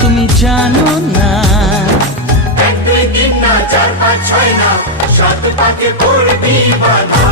তুমি জানো না। 1 2 3 না 4 5 6 না 7 পাকে পড়বি বাধা।